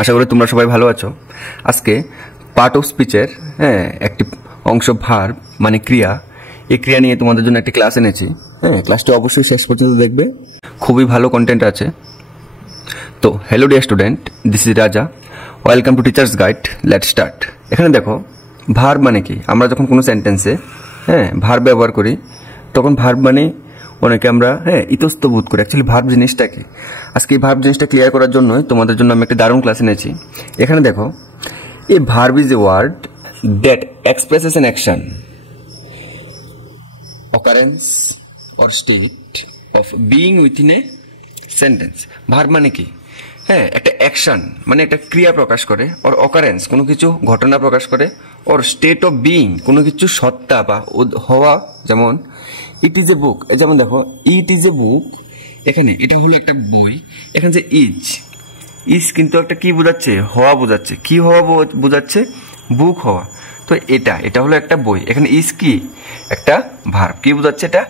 আশা করি তোমরা সবাই ভালো আছো। আজকে পার্ট অফ স্পিচের একটি অংশ ভার্ব মানে ক্রিয়া, এই ক্রিয়া নিয়ে তোমাদের জন্য একটি ক্লাস এনেছি। ক্লাসটি অবশ্যই শেষ পর্যন্ত দেখবে, খুবই ভালো কন্টেন্ট আছে। তো hello dear student, this is Raja, welcome to teachers guide. Let's start. এখানে দেখো ভার্ব মানে কি, আমরা যখন কোনো সেন্টেন্সে ভার্ব ব্যবহার করি তখন ভার্ব মানে অনেকে আমরা ইতস্তবোধ করি। অ্যাকচুয়ালি ভার্ব জিনিসটা কি, আজকে এই ভার্ব জিনিসটা ক্লিয়ার করার জন্যই তোমাদের জন্য আমি একটা দারুণ ক্লাস এনেছি। এখানে দেখো, a verb is a word that expresses an action, occurrence or state of being within a sentence. Verb মানে কি, একটা অ্যাকশন মানে একটা ক্রিয়া প্রকাশ করে, অর অকারেন্স কোনো কিছু ঘটনা প্রকাশ করে, অর স্টেট অফ বিইং কোনো কিছু সত্তা বা হওয়া। যেমন ইট ইজ এ বুক, যেমন দেখো ইট ইজ এ বুক, এখানে এটা হলো একটা বই। এখানে যে ইজ কিন্তু একটা কি বোঝাচ্ছে, হওয়া বোঝাচ্ছে। কি হওয়া বোঝাচ্ছে, বুক হওয়া। তো এটা হলো একটা বই, এখানে ইজ কি একটা ভার্ব, কি বোঝাচ্ছে, এটা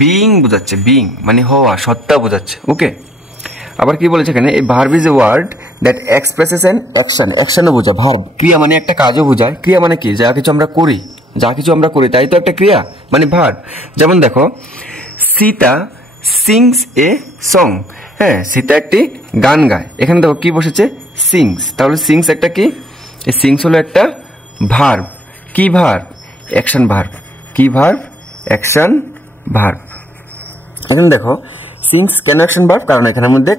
বিইং বোঝাচ্ছে। বিইং মানে হওয়া, সত্তা বোঝাচ্ছে। ওকে, আবার কি বলেছে এখানে, এই verb is a word that expresses an action. অ্যাকশনও বোঝায় ভার্ব, ক্রিয়া মানে একটা কাজও বোঝায়। ক্রিয়া মানে কি, যা কিছু আমরা করি তাই তো একটা ক্রিয়া মানে ভার্ব। যেমন দেখো Sita sings a song, Sita একটি গান গায়। এখানে দেখো কি বসেছে, সিংস। তাহলে সিংস একটা কি, এই সিংস হলো একটা ভার্ব। কি ভার্ব, অ্যাকশন ভার্ব। কি ভার্ব, অ্যাকশন ভার্ব। এখানে দেখো সিংস কেন অ্যাকশন ভার্ব, কারণ এখানের মধ্যে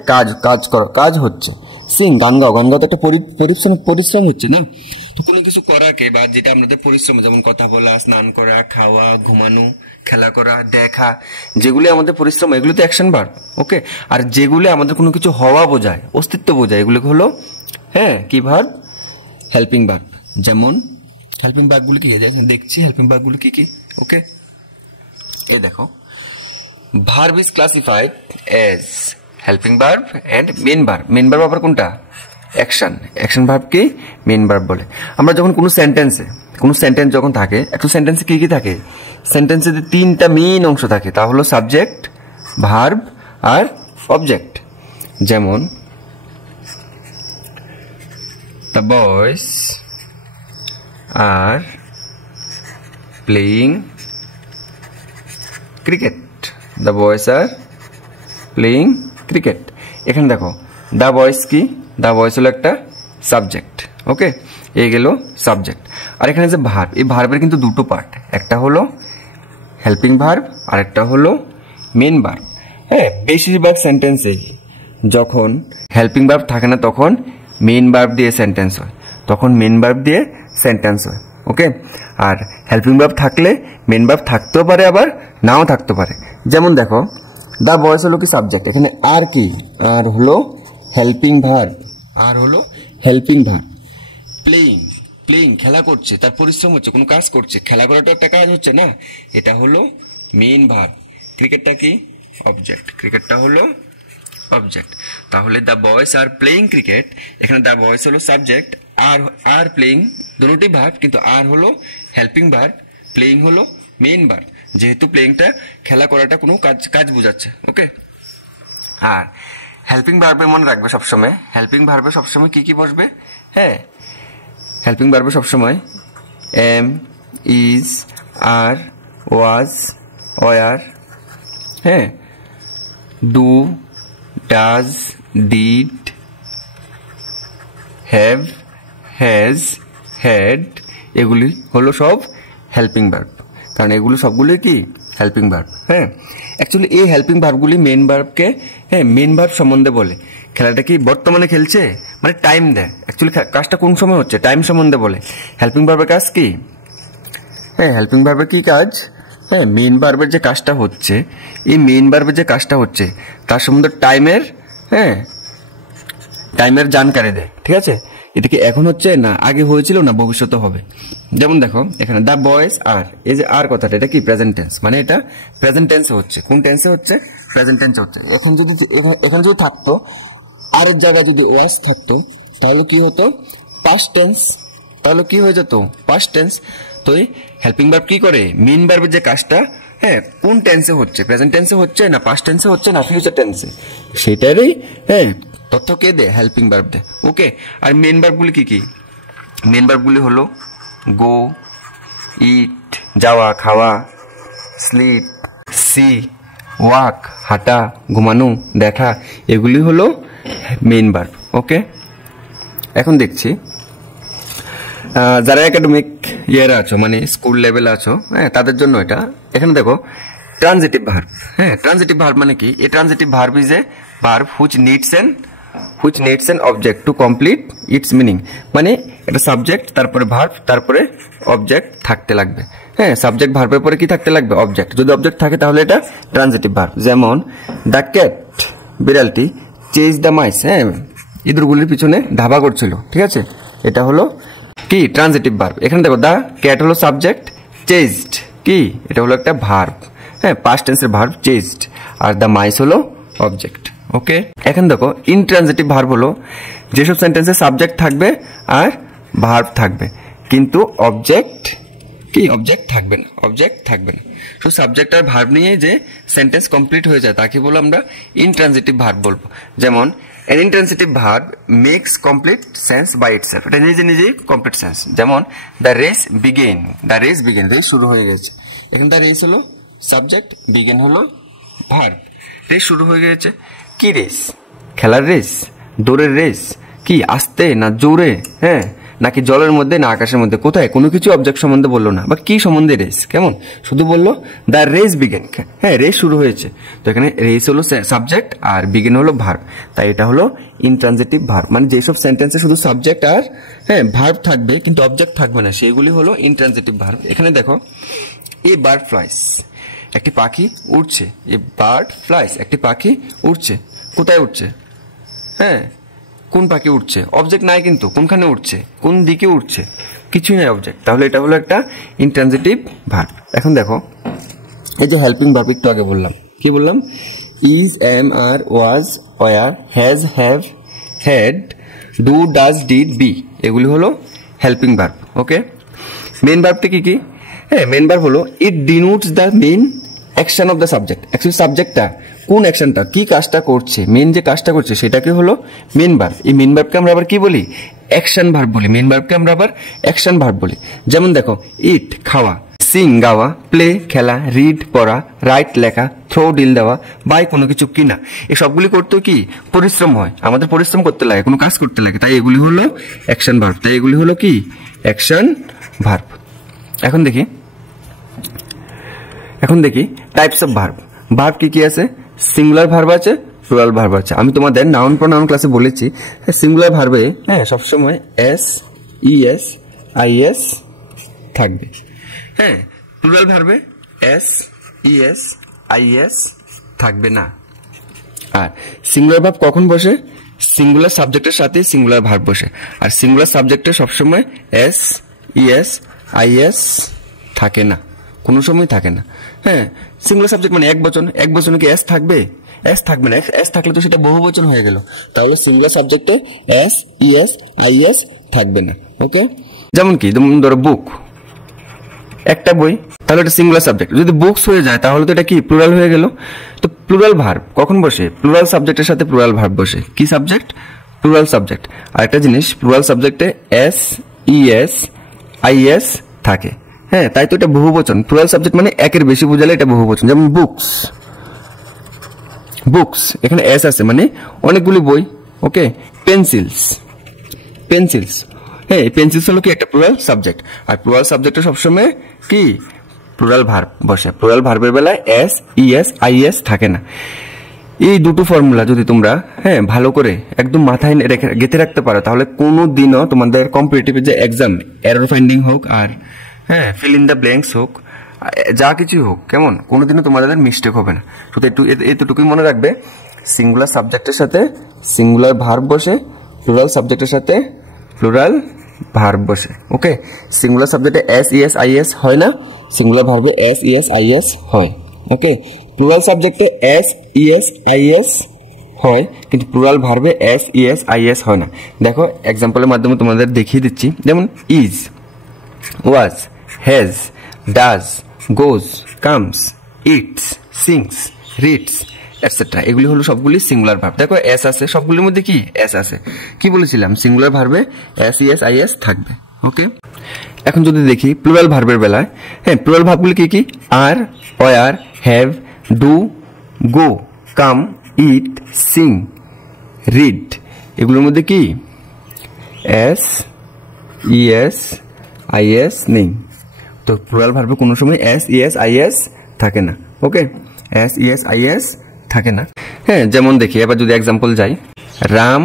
কাজ হচ্ছে। সিং গান গাও তো একটা পরিশ্রম হচ্ছে না। তো কোনো কিছু করাকে বা যেটা আমাদের পরিশ্রম, যেমন কথা বলা, স্নান করা, খাওয়া, ঘুমানো, খেলা করা, দেখা, যেগুলি আমাদের পরিশ্রম, এগুলো তো অ্যাকশন ভার্ব। ওকে, আর যেগুলি আমাদের কোনো কিছু হওয়া বোঝায়, অস্তিত্ব বোঝায়, এগুলো হলো কি ভার্ব, হেল্পিং ভার্ব। যেমন হেল্পিং ভার্বগুলো কি দেখছি, হেল্পিং ভার্বগুলো কি কি। ওকে, এই দেখো verb is classified as helping verb and main verb. Main verb আবার কোনটা, অ্যাকশন ভার্ব কি মেইন ভার্ব বলে। আমরা যখন কোনো সেন্টেন্স যখন থাকে, একটা সেন্টেন্সে কি কি থাকে, সেন্টেন্সে তিনটা মেইন অংশ থাকে, তা হলো সাবজেক্ট, ভার্ব আর অবজেক্ট। যেমন the boys are playing cricket. The boys are playing cricket. এখানে দেখো দ্য বয়েজ কি, দ্য বয়েজ হলো একটা সাবজেক্ট। ওকে, এই গেল সাবজেক্ট। আর এখানে যে ভার্ব, এই ভার্বের কিন্তু দুটো পার্ট, একটা হলো হেল্পিং ভার্ব আর একটা হলো মেন ভার্ব। বেশিরভাগ সেন্টেন্সে যখন হেল্পিং ভার্ব থাকে না তখন মেন ভার্ব দিয়ে সেন্টেন্স হয়, ওকে, আর হেল্পিং ভার্ব থাকলে মেন ভার্ব থাকতেও পারে আবার নাও থাকতে পারে। যেমন দেখো দা বয়েজ হলো কি সাবজেক্ট, এখানে আর কি, আর হলো হেল্পিং ভার্ব, প্লেইং খেলা করছে, তার পরিশ্রম হচ্ছে, কোনো কাজ করছে, খেলা করাটা একটা কাজ হচ্ছে না, এটা হলো মেইন ভার্ব। ক্রিকেটটা কি, ক্রিকেটটা হলো অবজেক্ট। তাহলে the boys are playing cricket, এখানে দ্য বয়েজ হলো সাবজেক্ট, আর প্লেইং দুটোই ভার্ব, কিন্তু আর হলো হেল্পিং ভার্ব, প্লেইং হলো মেইন ভার্ব, যেহেতু প্লেইংটা খেলা করাটা কোনো কাজ বোঝাচ্ছে। ওকে, আর হেল্পিং ভার্বে মনে রাখবে সবসময়, হেল্পিং ভার্বে সবসময় কি কি বসবে, হেল্পিং ভার্বে সবসময় am, is, are, was, were, do, does, did, have, has, had, এগুলি হলো সব হেল্পিং ভার্ব, কারণ এগুলো সবগুলো কি হেল্পিং ভার্ব। অ্যাকচুয়ালি এই হেল্পিং ভার্বগুলি মেন ভার্বকে মেন ভার্ব সম্বন্ধে বলে। খেলাটা কি বর্তমানে খেলছে মানে টাইম দেয়, অ্যাকচুয়ালি কাজটা কোন সময় হচ্ছে টাইম সম্বন্ধে বলে। হেল্পিং ভার্বের কাজ কি, হেল্পিং ভার্বের কি কাজ, মেন ভার্বের যে কাজটা হচ্ছে, এই মেন ভার্বের যে কাজটা হচ্ছে তার সম্বন্ধে টাইমের জানকারি দেয়। ঠিক আছে, এটা কি এখন হচ্ছে না আগে হয়েছিল না ভবিষ্যতে হবে। যেমন দেখো এখানে দ্য বয়েজ আর, এই যে আর কথাটা, এটা কি প্রেজেন্ট টেন্স, মানে এটা প্রেজেন্ট টেন্সে হচ্ছে। কোন টেন্সে হচ্ছে, প্রেজেন্ট টেন্সে হচ্ছে। এখানে যদি থাকতো আর এর জায়গায় যদি ওয়াজ থাকতো তাহলে কি হতো, পাস্ট টেন্স, তাহলে কি হয়ে যেত, পাস্ট টেন্স। তো এই হেল্পিং ভার্ব কি করে, মেইন ভার্বের যে কাজটা কোন টেন্সে হচ্ছে, প্রেজেন্ট টেন্সে হচ্ছে না পাস্ট টেন্সে হচ্ছে না ফিউচার টেন্সে, সেটারই তো তথ্য কে দে? হেল্পিং ভার্ব দে। ওকে, আর মেন ভার্বগুলি কি কি? মেন ভার্বগুলি হলো গো, ইট যাওয়া খাওয়া, স্লিপ সি, ওয়াক হাঁটা, ঘুমানো, দেখা, এগুলি হলো মেন ভার্ব। ওকে, এখন দেখছি যারা একাডেমিক ইয়ারে আছো, মানে স্কুল লেভেলে আছো, হ্যাঁ, তাদের জন্য এটা। এখানে দেখো ট্রানজিটিভ ভার্ব। হ্যাঁ, ট্রানজিটিভ ভার্ব মানে কি? A transitive verb is a verb which needs an object to complete its meaning. মানে এটা সাবজেক্ট, তারপরে ভার্ব, তারপরে অবজেক্ট থাকতে লাগবে। হ্যাঁ, সাবজেক্ট ভার্বের পরে কি থাকতে লাগবে? অবজেক্ট। যদি অবজেক্ট থাকে তাহলে এটা ট্রানজিটিভ ভার্ব। যেমন দ্য ক্যাট, বিড়ালটি, চেজ দ্য মাইস, হ্যাঁ, ইঁদুরগুলির পিছনে ধাবা করছিল। ঠিক আছে, এটা হলো কি? Transitive verb. এখানে দেখো দ্য ক্যাট হলো সাবজেক্ট, চেজড কি? এটা হলো একটা ভার্ব। হ্যাঁ, পাস্ট টেন্সের ভার্ব চেজড, আর দ্য মাইস হলো অবজেক্ট। ওকে, এখন দেখো ইনট্রানজিটিভ ভার্ব হলো যেসব সেন্টেন্সে সাবজেক্ট থাকবে আর ভার্ব থাকবে, কিন্তু অবজেক্ট কি? অবজেক্ট থাকবে না, অবজেক্ট থাকবে না। শুধু সাবজেক্ট আর ভার্ব নিয়ে যে সেন্টেন্স কমপ্লিট হয়ে যায় তাকে বলবো আমরা ইনট্রানজিটিভ ভার্ব বলবো। যেমন an intransitive verb makes complete sense by itself, এটা নিজে নিজেই কমপ্লিট সেন্স। যেমন দ্য রেস বিগেন, রেস শুরু হয়ে গেছে। এখানে দ্য রেস হলো সাবজেক্ট, বিগেন হলো ভার্ব। রেস শুরু হয়ে গেছে। কি রেস? খেলার রেস, দৌড়ের রেস, কি আস্তে না জোরে, হ্যাঁ, নাকি জলের মধ্যে না আকাশের মধ্যে, কোথায়? কোনো কিছু অবজেক্ট সম্বন্ধে বললো না, বা কি সম্বন্ধে রেস, কেমন, শুধু বললো দ্য রেস বিগেন। হ্যাঁ, রেস শুরু হয়েছে। তো এখানে রেস হলো সাবজেক্ট আর বিগেন হলো ভার্ব, তাই এটা হলো ইনট্রানজিটিভ ভার্ব। মানে যেসব সেন্টেন্সে শুধু সাবজেক্ট আর হ্যাঁ ভার্ব থাকবে কিন্তু অবজেক্ট থাকবে না, সেগুলি হলো ইনট্রানজিটিভ ভার্ব। এখানে দেখো এ বার্ড ফ্লাইস, একটি পাখি উড়ছে। এ বার্ড ফ্লাইস, একটি পাখি উড়ছে। কোথায় উঠছে? হ্যাঁ, কোন পাখি উঠছে? অবজেক্ট নাই কিন্তু, কোনখানে উঠছে, কোন দিকে উঠছে, কিছুই নাই অবজেক্ট। তাহলে এটা হলো একটা ইনট্রানজিটিভ ভার্ব। এখন দেখো এই যে হেল্পিং ভার্ব একটু আগে বললাম, কি বললাম? Is, am, are, was, were, has, have, had, do, does, did, be, এগুলি হলো হেল্পিং ভার্ব। ওকে, মেন ভার্বটা কি কি? হ্যাঁ, মেন ভার্ব হলো it denotes the main action of the subject. Actually সাবজেক্টটা কোন অ্যাকশনটা, কি কাজটা করছে, মেন যে কাজটা করছে সেটাকে হলো মেন ভার্ব। এই মেন ভার্বকে আমরা আবার কি বলি? অ্যাকশন ভার্ব বলি। মেন ভার্বকে আমরা আবার অ্যাকশন ভার্ব বলি। যেমন দেখো ইট খাওয়া, সিং গাওয়া, প্লে খেলা, রিড পড়া, রাইট লেখা, থ্রো ডিল দেওয়া, বাই কোনো কিছু কিনা, এই সবগুলি করতেও কি পরিশ্রম হয়, আমাদের পরিশ্রম করতে লাগে, কোনো কাজ করতে লাগে, তাই এগুলি হলো অ্যাকশন ভার্ব। তাই এগুলি হলো কি? Action verb. এখন দেখি টাইপস অফ ভার্ব। ভার্ব কি কি আছে? সিঙ্গুলার ভার্ব আছে, প্লুরাল ভার্ব আছে। আমি তোমাদের নাউন প্রোনাউন ক্লাসে বলেছি সিঙ্গুলার ভার্বে হ্যাঁ সবসময় এস, ইএস, আইএস থাকবে। হ্যাঁ, প্লুরাল ভার্বে এস, ইএস, আইএস থাকবে না। আর সিঙ্গুলার ভার্ব কখন বসে? সিঙ্গুলার সাবজেক্টের সাথে সিঙ্গুলার ভার্ব বসে। আর সিঙ্গুলার সাবজেক্টে সবসময় এস, ইএস, আইএস থাকে না, কোনো সময় থাকে না। হ্যাঁ, সিঙ্গুলার সাবজেক্ট মানে এক বচনে কি এস থাকবে? এস থাকবে না। এস থাকলে তো সেটা বহু বচন হয়ে গেল। তাহলে সিঙ্গুলার সাবজেক্টে এস, ইএস, আইএস থাকবে না। ওকে, যেমন কি ধরো বুক, একটা বই, তাহলে এটা সিঙ্গুলার সাবজেক্ট। যদি বুকস হয়ে যায় তাহলে তো এটা কি প্লুরাল হয়ে গেল। তো প্লুরাল ভার্ব কখন বসে? প্লুরাল সাবজেক্টের সাথে প্লুরাল ভার্ব বসে। কি সাবজেক্ট? Plural subject. আর একটা জিনিস, প্লুরাল সাবজেক্টে এস, ইএস, আইএস থাকে। হ্যাঁ, তাই তো এটা বহুবচন। প্লুরাল সাবজেক্ট মানে একের বেশি বোঝালে এটা বহুবচন। যেমন বুকস, এখানে এস আছে মানে অনেকগুলি বই। ওকে, পেন্সিলস, হ্যাঁ, পেন্সিলস হলো কি একটা প্লুরাল সাবজেক্ট। আর প্লুরাল সাবজেক্টে সবসময় কি প্লুরাল ভার্ব বসে। প্লুরাল ভার্বের বেলায় এস, ইএস, আইএস থাকে না। এই দুটো ফর্মুলা যদি তোমরা হ্যাঁ ভালো করে একদম মাথায় গেঁথে রাখতে পারো তাহলে কোনো দিনও তোমাদের কম্পিটিটিভ যে এক্সাম এরর ফাইন্ডিং হোক আর হ্যাঁ ফিল ইন দ্য ব্ল্যাঙ্কস হোক, যা কিছুই হোক, কেমন কোনোদিনও তোমাদের মিস্টেক হবে না। শুধু এতটুকুই মনে রাখবে, সিঙ্গুলার সাবজেক্টের সাথে সিঙ্গুলার ভার্ব বসে, প্লুরাল সাবজেক্টের সাথে প্লুরাল ভার্ব বসে। ওকে, সিঙ্গুলার সাবজেক্টে এস, ইএস, আইএস হয় না, সিঙ্গুলার ভার্বে এস, ইএস, আইএস হয়। ওকে, প্লুরাল সাবজেক্টে এস, ইএস, আইএস হয়, কিন্তু প্লুরাল ভার্বে এস, ইএস, আইএস হয় না। দেখো এক্সাম্পলের মাধ্যমে তোমাদের দেখিয়ে দিচ্ছি। যেমন is, was, has, does, goes, comes, it's, sings, reads, etcetera, এগুলি হলো সবগুলি সিঙ্গুলার ভার্ব। দেখো এস আছে, সবগুলির মধ্যে কি এস আছে। কি বলেছিলাম, সিঙ্গুলার ভার্বে এস ইএস আইএস থাকবে। ওকে, এখন যদি দেখি প্লুরাল ভার্বের বেলায়, হ্যাঁ প্লুরাল ভার্বগুলি কি কি, are, were, have, do, go, come, eat, sing, read, এগুলোর মধ্যে কি এস ইএস আইএস নেই। তো প্লুরাল ভার্বে কোনো সময় এস ইএস আইএস থাকে না। ওকে, এস ইএস আইএস থাকে না। হ্যাঁ, যেমন দেখি এবার যদি এক্সাম্পল যাই, রাম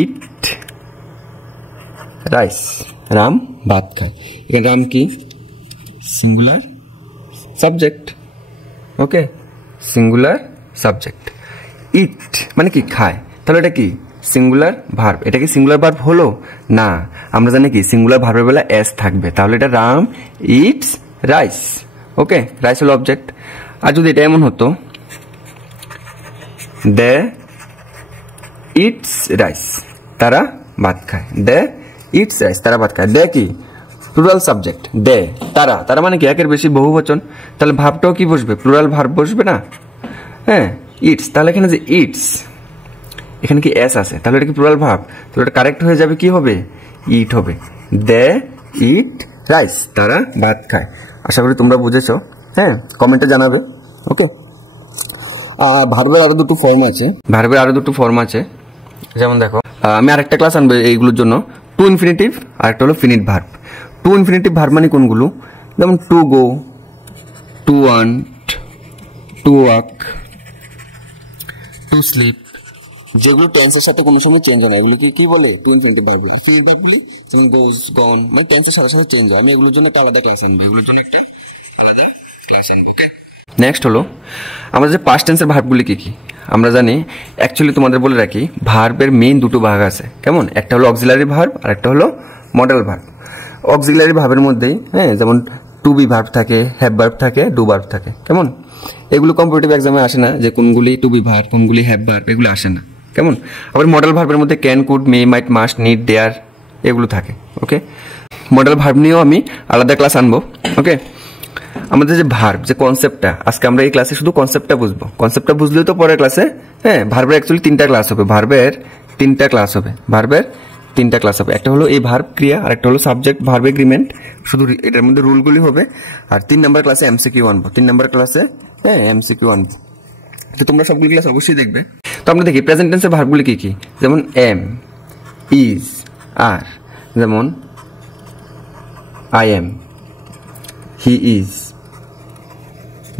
ইট রাইস, রাম ভাত খায়। এখানে রাম কি সিঙ্গুলার সাবজেক্ট। ওকে, সিঙ্গুলার সাবজেক্ট। ইট মানে কি খায়, তাহলে এটা কি সিঙ্গুলার ভার্ব। এটা কি সিঙ্গুলার ভার্ব হলো না, আমরা জানি কি সিঙ্গুলার ভার্বের বেলা এস থাকবে, তাহলে এটা রাম ইটস রাইস। ওকে, রাইস হলো অবজেক্ট। আর যদি এটা এমন হতো, দে ইটস রাইস, তারা ভাত খায়। দে ইটস রাইস, তারা ভাত খায়। দে কি প্লুরাল সাবজেক্ট, দে তারা, তারা মানে কি একের বেশি বহুবচন, তাহলে ভাবটাও কি বসবে প্লুরাল ভার্ব বসবে না। হ্যাঁ, ইটস, তাহলে এখানে যে ইটস, এখানে কি এস আছে, তাহলে এটা কি প্লুরাল ভার্ব, তাহলে এটা কারেক্ট হয়ে যাবে, কি হবে ইট হবে। দে ইট রাইস, তারা ভাত খায়। আশা করি তোমরা বুঝেছো। হ্যাঁ, কমেন্টে জানাবে। ওকে, ভার্বের আরো দুটো ফর্ম আছে, ভার্বের আরো দুটো ফর্ম আছে। যেমন দেখো, আমি আরেকটা ক্লাস আনবো এইগুলোর জন্য। টু ইনফিনিটিভ আর একটা হলো finite verb. To infinitive verb মানে কোনগুলো, যেমন to go, to want, to walk, to sleep, যেগুলো টেন্সের সাথে কোনো সময় চেঞ্জ হয় না, এগুলো কি বলে টু ইনফিনিটিভ ভার্ব। ফিনিট ভার্বগুলি যেমন গোজ, গন, মানে টেন্সের সাথে সাথে চেঞ্জ হয়। আমি এগুলোর জন্য একটা আলাদা ক্লাস আনবো, এগুলোর জন্য একটা আলাদা ক্লাস আনবো। ওকে, নেক্সট হলো আমাদের যে পাস্ট টেন্সের ভার্বগুলি কি কি আমরা জানি। অ্যাকচুয়ালি তোমাদের বলে রাখি, ভার্বের মেইন দুটো ভাগ আছে, কেমন, একটা হলো অক্সিলারি ভার্ব আর একটা হলো মডেল ভার্ব। অক্সিলারি ভার্বের মধ্যেই হ্যাঁ যেমন টু বি ভার্ব থাকে, হ্যাভ ভার্ব থাকে, ডু ভার্ব থাকে, কেমন। এগুলো কম্পিটিটিভ এক্সামে আসে না, যে কোনগুলি টু বি ভার্ব কোনগুলি হ্যাভ ভার্ব, এগুলো আসে না, কেমন। আবার মডেল ভার্বের মধ্যে can, could, may, might, must, need, dare এগুলো থাকে। ওকে, মডেল ভার্ব নিয়েও আমি আলাদা ক্লাস আনবো। ওকে, আমাদের যে ভার্ব যে কনসেপ্টটা, আজকে আমরা এই ক্লাসে শুধু কনসেপ্টটা বুঝবো। কনসেপ্টটা বুঝলেও তো পরের ক্লাসে হ্যাঁ ভার্বের অ্যাকচুয়ালি তিনটা ক্লাস হবে, ভার্বের তিনটা ক্লাস হবে, ভার্বের তিনটা ক্লাস হবে। একটা হলো এই ভার্ব ক্রিয়া, আর একটা হলো সাবজেক্ট ভার্ব এগ্রিমেন্ট, শুধু এটার মধ্যে রুলগুলি হবে। আর 3 নম্বর ক্লাসে এমসিকিউ আনবো, 3 নম্বর ক্লাসে হ্যাঁ এমসিকিউ আনবো। তো তোমরা সবগুলি ক্লাস অবশ্যই দেখবে। তো আমরা দেখি প্রেজেন্ট টেন্সের ভার্বগুলি কি কি, যেমন এম, ইজ, আর, যেমন আই এম, হি ইজ,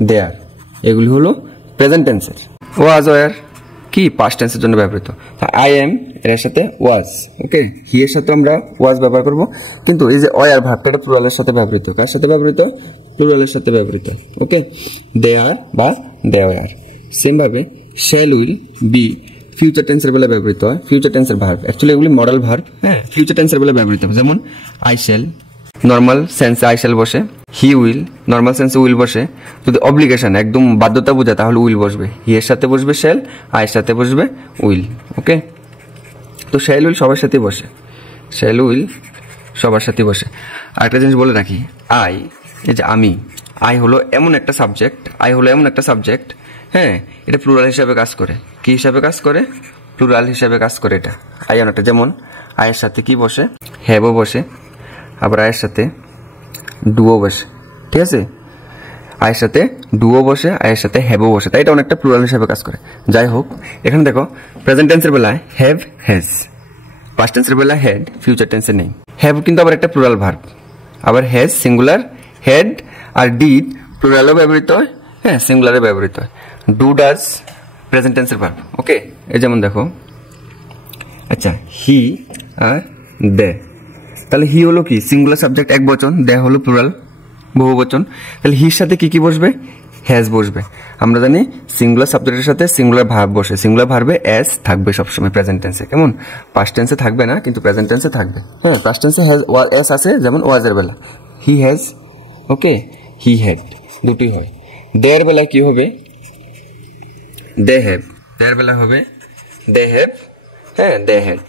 দেয়ার, এগুলি হলো প্রেজেন্ট টেন্সের। ওয়াজ, ওয়ার কি পাস্ট টেন্সের জন্য ব্যবহৃত। আই এম এর সাথে ওয়াজ, ওকে, হি এর সাথে আমরা ওয়াজ ব্যবহার করব। কিন্তু এই যে ওয়ার ভার্বটা প্লুরালের সাথে ব্যবহৃত, কার সাথে ব্যবহৃত, প্লুরালের সাথে ব্যবহৃত। ওকে, দে আর বা দে ওয়ার। সেম ভাবে শ্যাল, উইল, বি ফিউচার টেন্সের বেলা ব্যবহৃত হয়, ফিউচার টেন্সের ভার্ব। অ্যাকচুয়ালি এগুলি মডেল ভার্ব, হ্যাঁ ফিউচার টেন্সের বেলা ব্যবহৃত হবে। যেমন আই শ্যাল, নর্মাল সেন্সে আই শ্যাল বসে, হি উইল নর্মাল সেন্সে উইল বসে। যদি অব্লিগেশন একদম বাধ্যতা বোঝায় তাহলে উইল বসবে, হি এর সাথে বসবে শ্যাল, আই এর সাথে বসবে উইল। ওকে, তো শ্যাল উইল সবার সাথে বসে, শ্যাল উইল সবার সাথে বসে। আরেকটা জিনিস বলে রাখি, আই এই যে আমি, আই হলো এমন একটা সাবজেক্ট, আই হলো এমন একটা সাবজেক্ট, হ্যাঁ এটা প্লুরাল হিসাবে কাজ করে। কি হিসাবে কাজ করে, প্লুরাল হিসাবে কাজ করে এটা। আই অনেকটা, যেমন আয়ের সাথে কি বসে, হ্যাভও বসে, আবার আয়ের সাথে ডুও বসে, ঠিক আছে, আয়ের সাথে ডুও বসে, আয়ের সাথে হ্যাভও বসে, তাই এটা অনেকটা প্লুরাল হিসাবে কাজ করে। যাই হোক, এখানে দেখো প্রেজেন্ট টেন্সের বেলায় হ্যাভ, হ্যাজ, পাস্ট টেন্সের বেলায় হ্যাড, ফিউচার টেন্সে নেই। হ্যাভ কিন্তু আবার একটা প্লুরাল ভার্ব, আবার হ্যাজ সিঙ্গুলার, হ্যাড আর ডিড প্লুরালও ব্যবহৃত হয়, হ্যাঁ সিঙ্গুলারে ব্যবহৃত হয়। ডু, ডাজ প্রেজেন্ট টেন্সের ভার্ব। ওকে, এই যেমন দেখো, আচ্ছা হি আর দে, তাহলে হি হলো কি সিঙ্গুলার সাবজেক্ট এক বচন, দে হলো প্লুরাল বহু বচন। তাহলে হির সাথে কি কি বসবে, হ্যাজ বসবে। আমরা জানি সিঙ্গুলার সাবজেক্টের সাথে সিঙ্গুলার ভার্ব বসে, সিঙ্গুলার ভার্বে এস থাকবে সবসময় প্রেজেন্ট টেন্সে, কেমন, পাস্ট টেন্সে থাকবে না কিন্তু প্রেজেন্ট টেন্সে থাকবে। হ্যাঁ, পাস্ট টেন্সে হ্যাজ এস আছে, যেমন ওয়াজের বেলা he has, okay, he had, দুটোই হয়। দেয়ের বেলা কি হবে, দে হ্যাভ, দেয়ের বেলা হবে দে হ্যাভ, হ্যাঁ they had.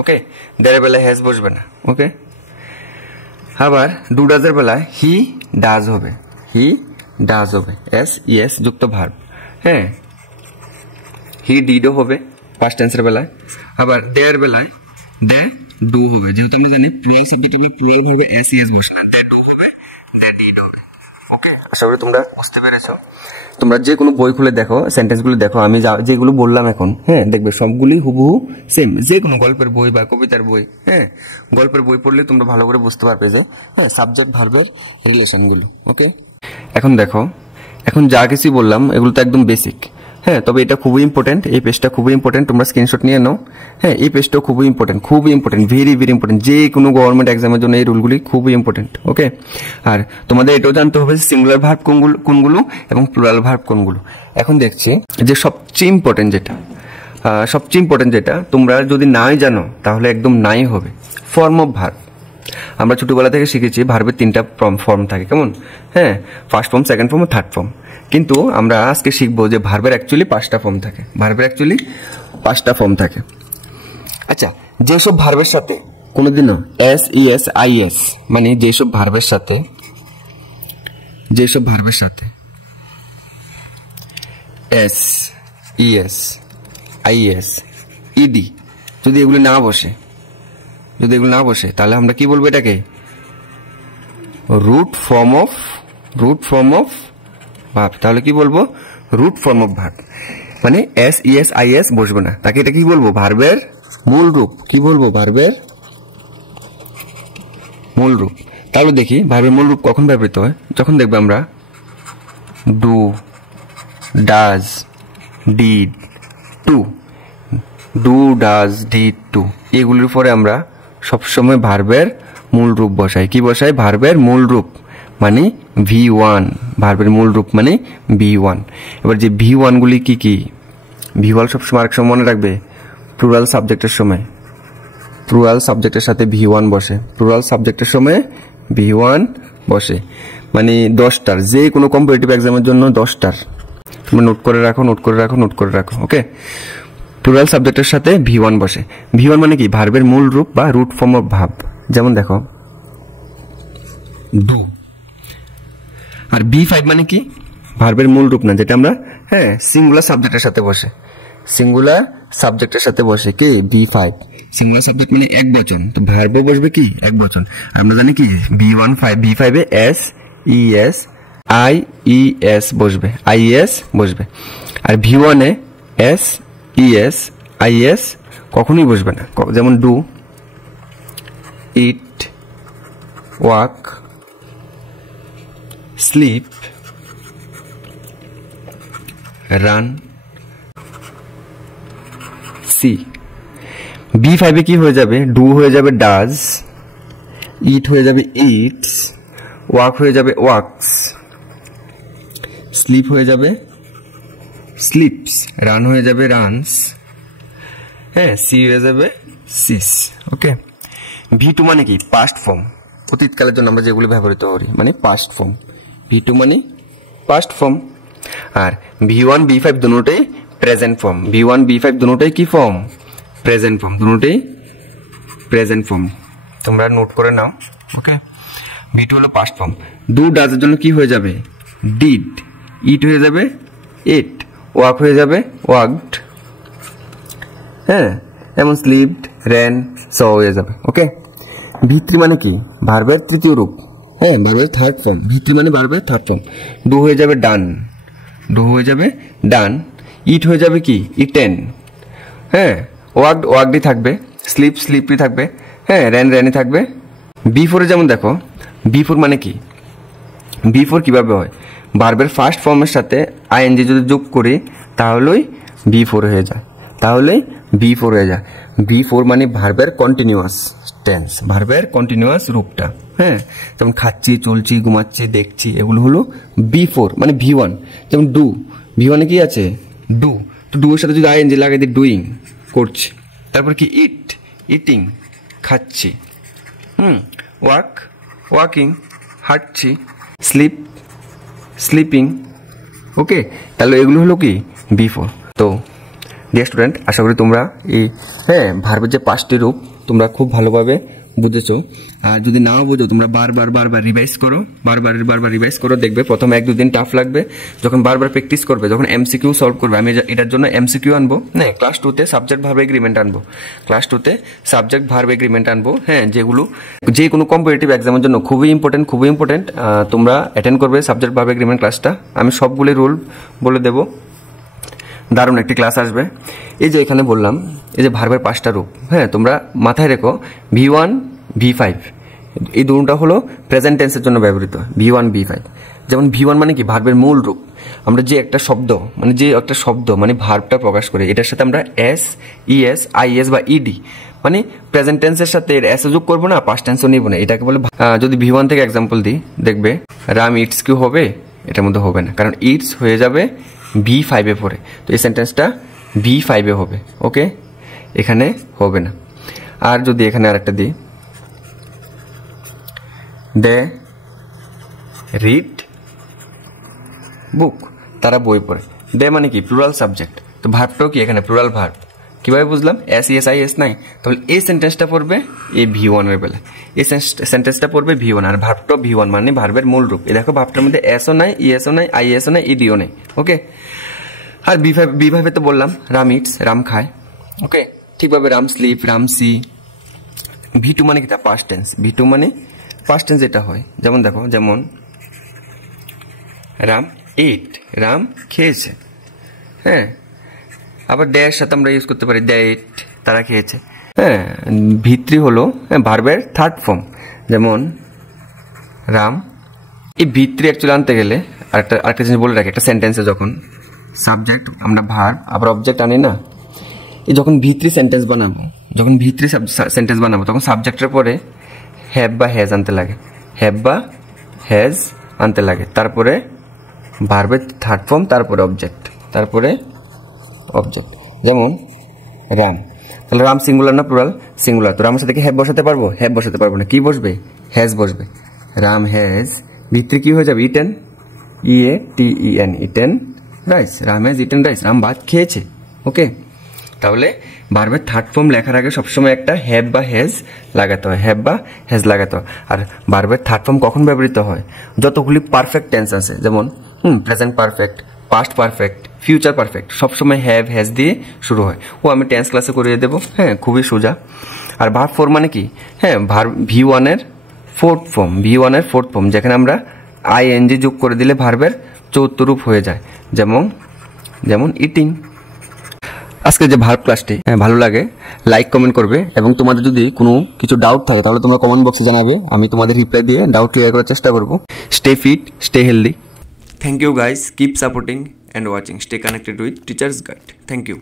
Okay, দেয়ের Bela has বসবে না। ওকে, আবার ডু ডাজের বেলায় হি ডাজ হবে, হি ডাজ হবে, এস ইএস যুক্ত ভার্ব। হ্যাঁ, হি ডিডও হবে পাস্ট টেন্সের বেলায়, আবার দেয়ার বেলায় দে ডু হবে, যেহেতু আমরা জানি প্লুরাল সাবজেক্ট হবে, প্লুরাল হবে এস ইএস বসে না, দে ডু হবে, দে ডিড হবে। ওকে, আশা করি তোমরা বুঝতে পেরেছো। তোমরা যে কোনো বই খুলে দেখো, সেন্টেন্সগুলো দেখো, আমি যেগুলো বললাম এখন, হ্যাঁ, দেখবে সবগুলি হুবহু সেম। যে কোনো গল্পের বই বা কবিতার বই, হ্যাঁ, গল্পের বই পড়লে তোমরা ভালো করে বুঝতে পারবে যে হ্যাঁ সাবজেক্ট ভার্বের রিলেশনগুলো। ওকে, এখন দেখো, এখন যা কিছু বললাম এগুলো তো একদম বেসিক। হ্যাঁ, তবে এটা খুবই ইম্পর্টেন্ট, এই পেজটা খুবই ইম্পর্টেন্ট, তোমরা স্ক্রিনশট নিয়ে নাও। হ্যাঁ, এই পেজটাও খুবই ইম্পর্টেন্ট, ভেরি ভেরি ইম্পর্টেন্ট। যে কোনো গভর্নমেন্ট এক্সামের জন্য এই রুলগুলি খুবই ইম্পর্টেন্ট। ওকে, আর তোমাদের এটাও জানতে হবে সিঙ্গুলার ভার্ব কোনগুলো এবং প্লুরাল ভার্ব কোনগুলো। এখন দেখছি যে সবচেয়ে ইম্পর্টেন্ট যেটা তোমরা যদি নাই জানো তাহলে একদম নাই হবে, ফর্ম অফ ভার্ব। আমরা ছোটবেলা থেকে শিখেছি ভার্বের 3টা ফর্ম থাকে, কেমন? হ্যাঁ, ফার্স্ট ফর্ম, সেকেন্ড ফর্ম ও থার্ড ফর্ম। কিন্তু আমরা আজকে শিখবো যে ভার্বের অ্যাকচুয়ালি 5টা ফর্ম থাকে। আচ্ছা, যেসব ভার্বের সাথে কোনোদিনও এস ইএস আইএস, মানে যেসব ভার্বের সাথে এস ইএস আইএস ইডি যদি এগুলো না বসে তাহলে আমরা কি বলবো এটাকে? Root form of verb. তাহলে কি বলবো? রুট ফর্ম অফ ভার্ব, মানে এস ইএস আইএস বসবে না, তাকে এটা কি বলবো? ভার্বের মূল রূপ। কি বলবো? ভার্বের মূল রূপ। তাহলে দেখি ভার্বের মূল রূপ কখন ব্যবহৃত হয়? যখন দেখবে আমরা ডু, ডাজ, ডিড, টু, এগুলির পরে আমরা সবসময় ভার্বের মূল রূপ বসাই। কি বসাই? ভার্বের মূল রূপ মানে V1, ভার্বের মূল রূপ মানে V1। এবার যে V1 গুলি কি? V1 সবসময় আরেক সময় মনে রাখবে, প্লুরাল সাবজেক্টের সাথে V1 বসে, মানে 10টার, যে কোনো কম্পিটিটিভ এক্সামের জন্য 10টার। তোমরা নোট করে রাখো। ওকে, প্লুরাল সাবজেক্টের সাথে V1 বসে। V1 মানে কি? ভার্বের মূল রূপ বা রুট ফর্ম অফ ভার্ব। যেমন দেখো ডু। আর B5 মানে কি? ভার্বের মূল রূপ না, যেটা আমরা সিঙ্গুলার সাবজেক্টের সাথে বসে কি? B5। সিঙ্গুলার সাবজেক্ট মানে এক বচন, তো ভার্বও বসবে কি? এক বচন। আর আমরা জানি কি B5 এ এস ইএস আইএস বসবে, আর V1 এ এস ইএস আইএস কখনোই বসবে না। যেমন do, eat, walk, sleep, run, see. B5 এ কি হয়ে যাবে? ডু হয়ে যাবে ডাজ, ইট হয়ে যাবে ইটস, ওয়াক হয়ে যাবে ওয়াকস, স্লিপ হয়ে যাবে স্লিপস, রান হয়ে যাবে রানস, সি হয়ে যাবে সিস। ওকে, V2 মানে কি? Past form. অতীতকালের জন্য আমরা যেগুলি ব্যবহৃত করি মানে পাস্ট ফর্ম। V2 মানে পাস্ট ফর্ম। আর V1 B5 দুটোই প্রেজেন্ট ফর্ম। V1 B5 দুটোই কি ফর্ম? Present form. তোমরা নোট করে নাও। ওকে, V2 হলো পাস্ট ফর্ম। ডু ডাজের জন্য কি হয়ে যাবে? ডিড, ইট হয়ে যাবে ইট, ওয়াক হয়ে যাবে ওয়াকড, এমন স্লিপড, রেন, স হয়ে যাবে। ওকে, V3 মানে কি? ভার্বের তৃতীয় রূপ, ভার্বের থার্ড ফর্ম। V3 মানে ভার্বের থার্ড ফর্ম। ডু হয়ে যাবে ডান, ইট হয়ে যাবে কি? ইটেন, ওয়াকডি থাকবে, স্লিপি থাকবে, রেনি থাকবে। B4 এ যেমন দেখো, B4 মানে কি? B4 কিভাবে হয়? ভার্বের ফার্স্ট ফর্মের সাথে আইএনজি যদি যোগ করি তাহলেই B4 হয়ে যায়। B4 মানে ভার্বের কন্টিনিউয়াস রূপটা। যেমন খাচ্ছি, চলছি, ঘুমাচ্ছি, দেখছি, এগুলো হলো B4 মানে V1। যেমন ডু, V1 এ কি আছে? ডু। তো ডু এর সাথে যদি আইএনজি লাগাই দিই, ডুইং, করছি। তারপর কি? ইটিং, খাচ্ছি, ওয়াক, ওয়াকিং, হাঁটছি, স্লিপিং। ওকে, তাহলে এগুলো হলো কি? B4। তো ডিয়ার স্টুডেন্ট, আশা করি তোমরা এই ভার্বের যে 5টি রূপ তোমরা খুব ভালোভাবে বুঝেছো। আর যদি নাও বুঝো তোমরা বারবার রিভাইজ করো, বারবার রিভাইজ করো, দেখবে প্রথম 1-2 দিন টাফ লাগবে, যখন বারবার প্র্যাকটিস করবে, যখন এমসিকিউ সলভ করবে। আমি এটার জন্য এমসিকিউ আনবো, হ্যাঁ ক্লাস 2-তে সাবজেক্ট ভার্ব এগ্রিমেন্ট আনবো, ক্লাস 2-তে সাবজেক্ট ভার্ব এগ্রিমেন্ট আনবো, হ্যাঁ যেগুলো যে কোনো কম্পিটিটিভ এক্সামের জন্য খুবই ইম্পর্টেন্ট। তোমরা অ্যাটেন্ড করবে সাবজেক্ট ভার্ব এগ্রিমেন্ট ক্লাসটা, আমি সবগুলো রুল বলে দেবো, দারুণ একটি ক্লাস আসবে। এই যে এখানে বললাম এই যে ভার্বের 5টা রূপ, হ্যাঁ তোমরা মাথায় রেখো V1 V5 এই দুটোটা হলো প্রেজেন্ট টেন্সের জন্য ব্যবহৃত, V1 V5। যেমন V1 মানে কি ভার্বের মূল রূপ, আমরা যে একটা শব্দ মানে ভার্বটা প্রকাশ করে, এটার সাথে আমরা এস, ইএস, আইএস বা ইডি মানে প্রেজেন্ট টেন্সের সাথে এস যোগ করবো না, পাস্ট টেন্সও নিব না, এটাকে বলে। যদি V1 থেকে এক্সাম্পল দিই, দেখবে রাম ইটস কি হবে, এটার মধ্যে হবে না, কারণ ইটস হয়ে যাবে V5 পরে, তো এই সেন্টেন্সটা V5 হবে, ওকে, এখানে হবে না। আর যদি এখানে আরেকটা দিই, দে রিড বুক, তারা বই পড়ে, দে মানে কি প্লুরাল সাবজেক্ট, তো ভার্বটাও কি এখানে প্লুরাল ভার্ব। কিভাবে বুঝলাম, এস ইএস আই এস নাই, তাহলে এই সেন্টেন্সটা পড়বে এই V1 এর বেলা, এই সেন্টেন্সটা পড়বে V1, আর ভার্বটাও V1 মানে ভার্বের মূল রূপ। এই দেখো ভার্বটার মধ্যে এসও নাই, ইএসও নাই, আইএসও নাই, ইডিও নেই, ওকে। আর বিভাবে তো বললাম রাম ইটস, রাম খায়, ওকে। ঠিকভাবে Ram slip, Ram C. V2 মানে কি তা পাস্ট টেন্স, V2 মানে পাস্ট টেন্স যেটা হয়, যেমন দেখো, যেমন রাম এট, রাম খেয়েছে, হ্যাঁ। আবার ড্যাশ সাথে আমরা ইউজ করতে পারি দ্য এট, তারা খেয়েছে, হ্যাঁ। V3 হলো ভার্বের থার্ড ফর্ম, যেমন রাম। এই V3 অ্যাকচুয়ালি আনতে গেলে আরেকটা জিনিস বলে রাখি, একটা সেন্টেন্সে যখন সাবজেক্ট আমরা ভার্ব আবার অবজেক্ট আনি না, এই যখন V3 সেন্টেন্স বানাবো, তখন সাবজেক্টের পরে হ্যাভ বা হ্যাজ আনতে লাগে, তারপরে ভার্বের থার্ড ফর্ম, তারপরে অবজেক্ট। যেমন রাম, তাহলে রাম সিঙ্গুলার না প্লুরাল? সিঙ্গুলার, তো রামের সাথে কি হ্যাভ বসাতে পারবো না, কি বসবে, হ্যাজ বসবে। রাম হ্যাজ, V3 কি হয়ে যাবে, eaten, EATEN, eaten rice, Ram has eaten rice, Ram ভাত খেয়েছে, ওকে। তাহলে ভার্বের থার্ড ফর্ম লেখার আগে সবসময় একটা হ্যাভ বা হ্যাজ লাগাতে হয়, আর ভার্বের থার্ড ফর্ম কখন ব্যবহৃত হয়, যতগুলি পারফেক্ট টেন্স আছে, যেমন present perfect, past perfect, future perfect, সবসময় হ্যাভ হ্যাজ দিয়ে শুরু হয়। আমি টেন্স ক্লাসে করিয়ে দেবো, হ্যাঁ খুবই সোজা। আর ভার্ব 4 মানে কি, হ্যাঁ ভার্ব V1 এর ফোর্থ ফর্ম, যেখানে আমরা ING যোগ করে দিলে ভার্বের 4th রূপ হয়ে যায়, যেমন ইটিং। আজকে যে ভার্ব ক্লাসটি ভালো লাগে লাইক কমেন্ট করবে, এবং তোমাদের যদি কোনো কিছু ডাউট থাকে তাহলে তোমরা কমেন্ট বক্সে জানাবে, আমি তোমাদের রিপ্লাই দিয়ে ডাউট ক্লিয়ার করার চেষ্টা করব। Stay fit, stay healthy. Thank you guys, keep supporting and watching, stay connected with Teachers Guide. Thank you.